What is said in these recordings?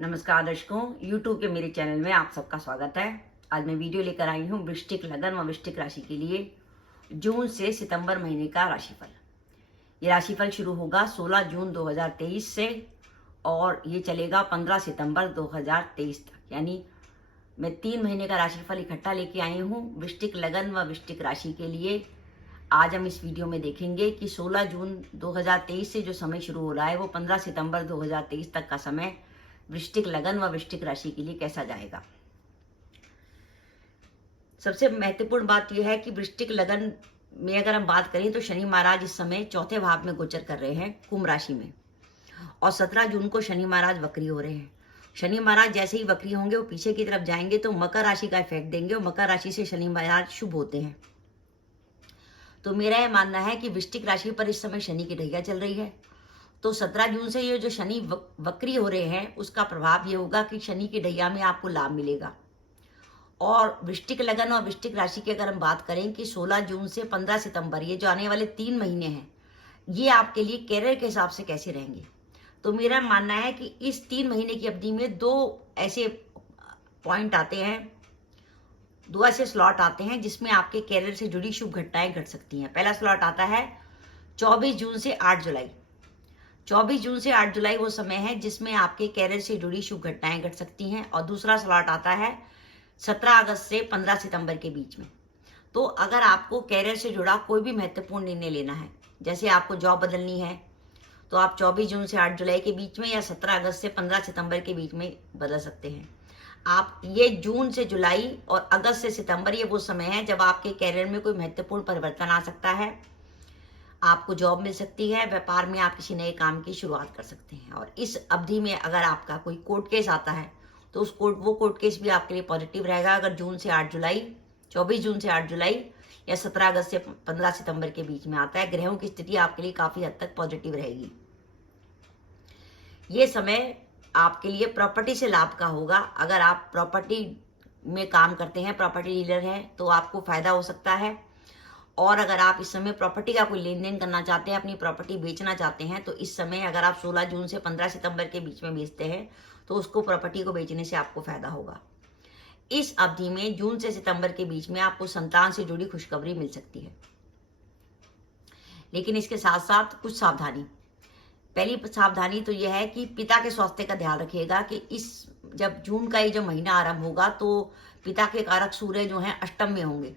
नमस्कार दर्शकों, YouTube के मेरे चैनल में आप सबका स्वागत है। आज मैं वीडियो लेकर आई हूँ वृश्चिक लगन व वृश्चिक राशि के लिए जून से सितंबर महीने का राशिफल। ये राशिफल शुरू होगा 16 जून 2023 से और ये चलेगा 15 सितंबर 2023 तक। यानी मैं 3 महीने का राशिफल इकट्ठा लेके आई हूँ वृश्चिक लगन व वृश्चिक राशि के लिए। आज हम इस वीडियो में देखेंगे कि 16 जून 2023 से जो समय शुरू हो रहा है वो 15 सितंबर 2023 तक का समय वृश्चिक लगन व वृश्चिक राशि के लिए कैसा जाएगा। सबसे महत्वपूर्ण बात यह है कि वृश्चिक लगन में अगर हम बात करें तो शनि महाराज इस समय चौथे भाव में गोचर कर रहे हैं कुंभ राशि में, और 17 जून को शनि महाराज वक्री हो रहे हैं। शनि महाराज जैसे ही वक्री होंगे वो पीछे की तरफ जाएंगे तो मकर राशि का इफेक्ट देंगे, और मकर राशि से शनि महाराज शुभ होते हैं। तो मेरा यह मानना है कि वृश्चिक राशि पर इस समय शनि की ढैया चल रही है, तो 17 जून से ये जो शनि वक्री हो रहे हैं उसका प्रभाव ये होगा कि शनि की ढैया में आपको लाभ मिलेगा। और वृश्चिक लगन और वृश्चिक राशि की अगर हम बात करें कि 16 जून से 15 सितंबर ये जो आने वाले 3 महीने हैं ये आपके लिए कैरियर के हिसाब से कैसे रहेंगे। तो मेरा मानना है कि इस 3 महीने की अवधि में दो ऐसे पॉइंट आते हैं, दो ऐसे स्लॉट आते हैं जिसमें आपके कैरियर से जुड़ी शुभ घटनाएं घट सकती हैं। पहला स्लॉट आता है 24 जून से 8 जुलाई। 24 जून से 8 जुलाई वो समय है जिसमें आपके कैरियर से जुड़ी शुभ घटनाएं घट सकती हैं। और दूसरा स्लॉट आता है 17 अगस्त से 15 सितंबर के बीच में। तो अगर आपको कैरियर से जुड़ा कोई भी महत्वपूर्ण निर्णय लेना है, जैसे आपको जॉब बदलनी है, तो आप 24 जून से 8 जुलाई के बीच में या 17 अगस्त से 15 सितंबर के बीच में बदल सकते हैं। आप ये जून से जुलाई और अगस्त से सितंबर ये वो समय है जब आपके कैरियर में कोई महत्वपूर्ण परिवर्तन आ सकता है, आपको जॉब मिल सकती है, व्यापार में आप किसी नए काम की शुरुआत कर सकते हैं। और इस अवधि में अगर आपका कोई कोर्ट केस आता है तो वो कोर्ट केस भी आपके लिए पॉजिटिव रहेगा। अगर जून से 8 जुलाई 24 जून से 8 जुलाई या 17 अगस्त से 15 सितंबर के बीच में आता है, ग्रहों की स्थिति आपके लिए काफी हद तक पॉजिटिव रहेगी। ये समय आपके लिए प्रॉपर्टी से लाभ का होगा। अगर आप प्रॉपर्टी में काम करते हैं, प्रॉपर्टी डीलर हैं, तो आपको फायदा हो सकता है। और अगर आप इस समय प्रॉपर्टी का कोई लेन देन करना चाहते हैं, अपनी प्रॉपर्टी बेचना चाहते हैं, तो इस समय अगर आप 16 जून से 15 सितंबर के बीच में बेचते हैं तो उसको प्रॉपर्टी को बेचने से आपको फायदा होगा। इस अवधि में जून से सितंबर के बीच में आपको संतान से जुड़ी खुशखबरी मिल सकती है, लेकिन इसके साथ साथ कुछ सावधानी। पहली सावधानी तो यह है कि पिता के स्वास्थ्य का ध्यान रखिएगा कि जब जून का ये जो महीना आरंभ होगा तो पिता के कारक सूर्य जो हैं अष्टम में होंगे,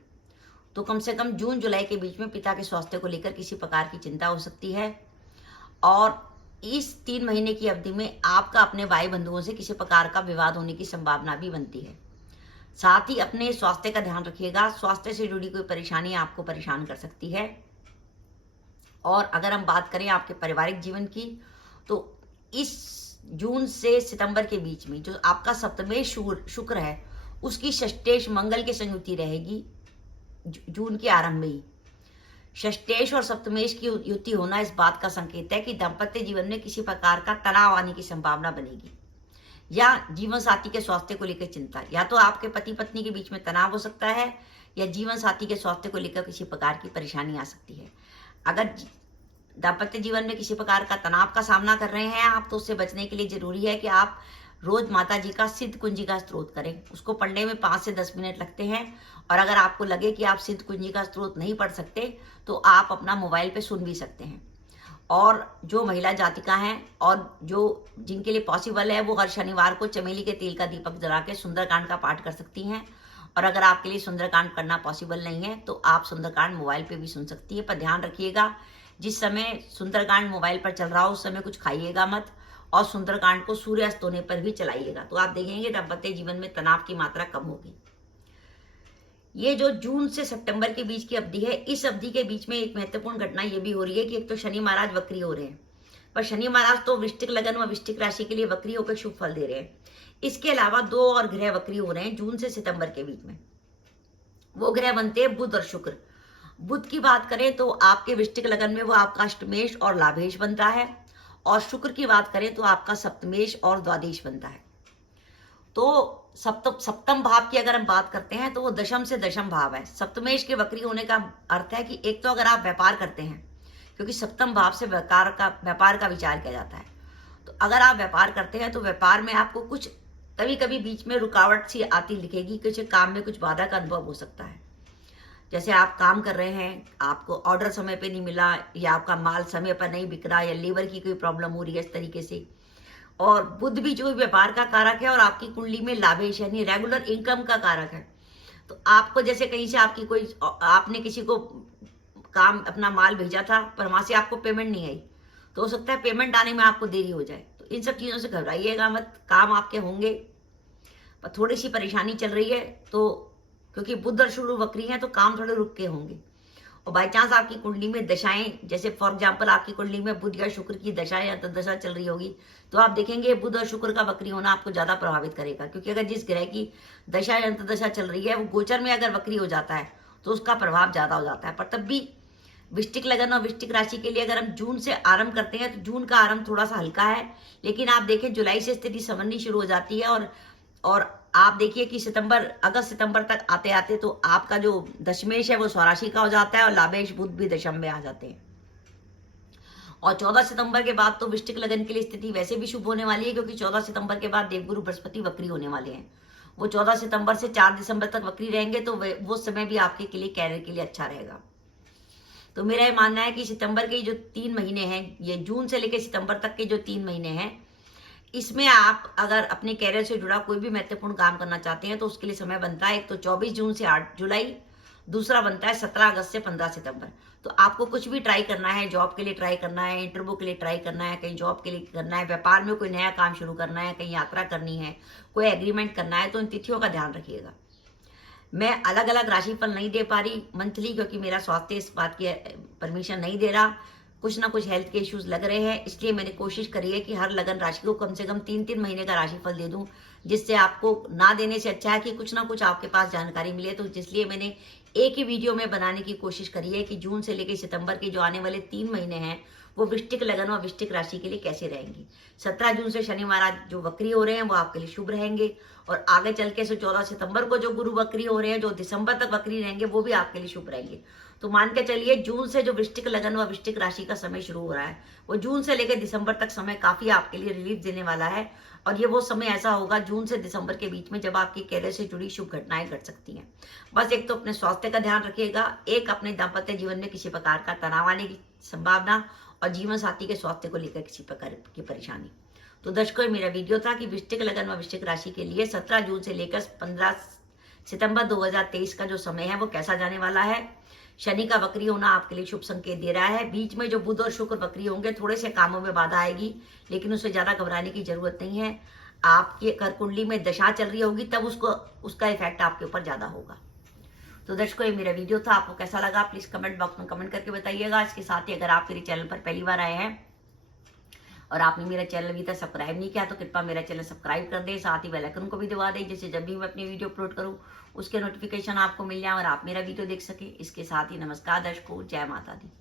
तो कम से कम जून जुलाई के बीच में पिता के स्वास्थ्य को लेकर किसी प्रकार की चिंता हो सकती है। और इस 3 महीने की अवधि में आपका अपने भाई बंधुओं से किसी प्रकार का विवाद होने की संभावना भी बनती है। साथ ही अपने स्वास्थ्य का ध्यान रखिएगा, स्वास्थ्य से जुड़ी कोई परेशानी आपको परेशान कर सकती है। और अगर हम बात करें आपके पारिवारिक जीवन की, तो इस जून से सितंबर के बीच में जो आपका सप्तमेश शुक्र है उसकी षष्टेश मंगल की संयुति रहेगी जून के आरंभ में ही। षष्टेश और सप्तमेश की युति होना इस बात का संकेत है कि दाम्पत्य जीवन में किसी प्रकार का तनाव आने की संभावना बनेगी, या जीवन साथी के स्वास्थ्य को लेकर चिंता। या तो आपके पति पत्नी के बीच में तनाव हो सकता है, या जीवन साथी के स्वास्थ्य को लेकर किसी प्रकार की परेशानी आ सकती है। अगर दाम्पत्य जीवन में किसी प्रकार का तनाव का सामना कर रहे हैं आप, तो उससे बचने के लिए जरूरी है कि आप रोज माता जी का सिद्ध कुंजी का स्त्रोत करें। उसको पढ़ने में 5 से 10 मिनट लगते हैं। और अगर आपको लगे कि आप सिद्ध कुंजी का स्त्रोत नहीं पढ़ सकते तो आप अपना मोबाइल पे सुन भी सकते हैं। और जो महिला जातिका हैं और जो जिनके लिए पॉसिबल है वो हर शनिवार को चमेली के तेल का दीपक जला के सुंदरकांड का पाठ कर सकती हैं। और अगर आपके लिए सुंदरकांड करना पॉसिबल नहीं है तो आप सुंदरकांड मोबाइल पे भी सुन सकती है। पर ध्यान रखिएगा, जिस समय सुंदरकांड मोबाइल पर चल रहा हो उस समय कुछ खाइएगा मत, और सुंदरकांड को सूर्यास्त होने पर भी चलाइएगा, तो आप देखेंगे दाम्पत्य जीवन में तनाव की मात्रा कम होगी। ये जो जून से सितंबर के बीच की अवधि है, इस अवधि के बीच में एक महत्वपूर्ण घटना ये भी हो रही है कि एक तो शनि महाराज वक्री हो रहे हैं, पर शनि महाराज तो वृश्चिक लगन व वृश्चिक राशि के लिए वक्री होकर शुभ फल दे रहे हैं। इसके अलावा 2 और ग्रह वक्री हो रहे हैं जून से सितंबर के बीच में। वो ग्रह बनते हैं बुध और शुक्र। बुध की बात करें तो आपके वृश्चिक लगन में वो आपका अष्टमेश और लाभेश बनता है, और शुक्र की बात करें तो आपका सप्तमेश और द्वादश बनता है। तो सप्तम भाव की अगर हम बात करते हैं तो वो दशम से दशम भाव है। सप्तमेश के वक्री होने का अर्थ है कि एक तो अगर आप व्यापार करते हैं, क्योंकि सप्तम भाव से व्यापार का विचार किया जाता है, तो अगर आप व्यापार करते हैं तो व्यापार में आपको कुछ कभी कभी बीच में रुकावट सी आती दिखेगी, कुछ काम में कुछ बाधा का अनुभव हो सकता है। जैसे आप काम कर रहे हैं, आपको ऑर्डर समय पे नहीं मिला, या आपका माल समय पर नहीं बिक रहा, या लीवर की कोई प्रॉब्लम हो रही है इस तरीके से। और बुध भी जो व्यापार का कारक है और आपकी कुंडली में लाभेश यानी रेगुलर इनकम का कारक है। तो आपको जैसे कहीं से आपकी कोई, आपने किसी को काम अपना माल भेजा था पर वहां से आपको पेमेंट नहीं आई, तो हो सकता है पेमेंट आने में आपको देरी हो जाए। तो इन सब चीजों से घबराइएगा मत, काम आपके होंगे, पर थोड़ी सी परेशानी चल रही है। तो क्योंकि बुध और शुक्र वक्री हैं तो काम थोड़े रुक के होंगे। और बाई चांस आपकी कुंडली में दशाएं, जैसे फॉर एग्जाम्पल आपकी कुंडली में बुध या शुक्र की दशा या दशा चल रही होगी, तो आप देखेंगे बुध और शुक्र का वक्री होना आपको ज्यादा प्रभावित करेगा। क्योंकि अगर जिस ग्रह की दशा या अंतदशा चल रही है वो गोचर में अगर वक्री हो जाता है तो उसका प्रभाव ज्यादा हो जाता है। पर तब भी वृश्चिक लगन और वृश्चिक राशि के लिए अगर हम जून से आरंभ करते हैं तो जून का आरंभ थोड़ा सा हल्का है, लेकिन आप देखें जुलाई से स्थिति संवरनी शुरू हो जाती है। और आप देखिए कि अगस्त सितंबर तक आते आते तो आपका जो दशमेश है वो स्वराशि का हो जाता है और लाभेश बुध भी दशम में आ जाते हैं। और 14 सितंबर के बाद तो वृश्चिक लगन के लिए स्थिति वैसे भी शुभ होने वाली है, क्योंकि 14 सितंबर के बाद देवगुरु बृहस्पति वक्री होने वाले हैं। वो 14 सितंबर से 4 दिसंबर तक वक्री रहेंगे, तो वो समय भी आपके के लिए कैरियर के लिए अच्छा रहेगा। तो मेरा ये मानना है कि सितंबर के जो 3 महीने हैं, ये जून से लेकर सितंबर तक के जो 3 महीने हैं, इसमें आप अगर अपने कैरियर से जुड़ा कोई भी महत्वपूर्ण काम करना चाहते हैं तो उसके लिए समय बनता है। एक तो 24 जून से 8 जुलाई, दूसरा बनता है 17 अगस्त से 15 सितंबर। तो आपको कुछ भी ट्राई करना है, जॉब के लिए ट्राई करना है, इंटरव्यू के लिए ट्राई करना है, कहीं जॉब के लिए करना है, व्यापार में कोई नया काम शुरू करना है, कहीं यात्रा करनी है, कोई एग्रीमेंट करना है, तो इन तिथियों का ध्यान रखिएगा। मैं अलग अलग राशिफल नहीं दे पा रही मंथली, क्योंकि मेरा स्वास्थ्य इस बात की परमिशन नहीं दे रहा। कुछ ना कुछ हेल्थ के इश्यूज लग रहे हैं, इसलिए मैंने कोशिश करी है कि हर लगन राशि को कम से कम 3-3 महीने का राशिफल दे दूं, जिससे आपको ना देने से अच्छा है कि कुछ ना कुछ आपके पास जानकारी मिले। तो इसलिए मैंने एक ही वीडियो में बनाने की कोशिश करी है कि जून से लेकर सितंबर के जो आने वाले 3 महीने हैं वो वृश्चिक लगन और वृश्चिक राशि के लिए कैसे रहेंगे। 17 जून से शनि महाराज जो वक्री हो रहे हैं वो आपके लिए शुभ रहेंगे, और आगे चल के 14 सितंबर को जो गुरु वक्री हो रहे हैं, जो दिसंबर तक वक्री रहेंगे, वो भी आपके लिए शुभ रहेंगे। तो मान के चलिए जून से जो वृश्चिक लगन व वृश्चिक राशि का समय शुरू हो रहा है, वो जून से लेकर दिसंबर तक समय काफी आपके लिए रिलीफ देने वाला है। और ये वो समय ऐसा होगा जून से दिसंबर के बीच में जब आपकी कैरियर से जुड़ी शुभ घटनाएं घट सकती हैं। बस एक तो अपने स्वास्थ्य का ध्यान रखिएगा, एक अपने दाम्पत्य जीवन में किसी प्रकार का तनाव आने की संभावना, और जीवन साथी के स्वास्थ्य को लेकर किसी प्रकार की परेशानी। तो दर्शकों, मेरा वीडियो था कि वृश्चिक लगन व वृश्चिक राशि के लिए 17 जून से लेकर 15 सितंबर 2023 का जो समय है वो कैसा जाने वाला है। शनि का वक्री होना आपके लिए शुभ संकेत दे रहा है। बीच में जो बुध और शुक्र वक्री होंगे, थोड़े से कामों में बाधा आएगी, लेकिन उससे ज्यादा घबराने की जरूरत नहीं है। आपकी कर कुंडली में दशा चल रही होगी तब उसका इफेक्ट आपके ऊपर ज्यादा होगा। तो दर्शकों, ये मेरा वीडियो था, आपको कैसा लगा प्लीज कमेंट बॉक्स में कमेंट करके बताइएगा। इसके साथ ही अगर आप मेरे चैनल पर पहली बार आए हैं और आपने मेरा चैनल अभी तक सब्सक्राइब नहीं किया तो कृपया मेरा चैनल सब्सक्राइब कर दें, साथ ही बेल आइकन को भी दबा दें, जिससे जब भी मैं अपनी वीडियो अपलोड करूं उसके नोटिफिकेशन आपको मिल जाए और आप मेरा वीडियो देख सके। इसके साथ ही नमस्कार दर्शकों, जय माता दी।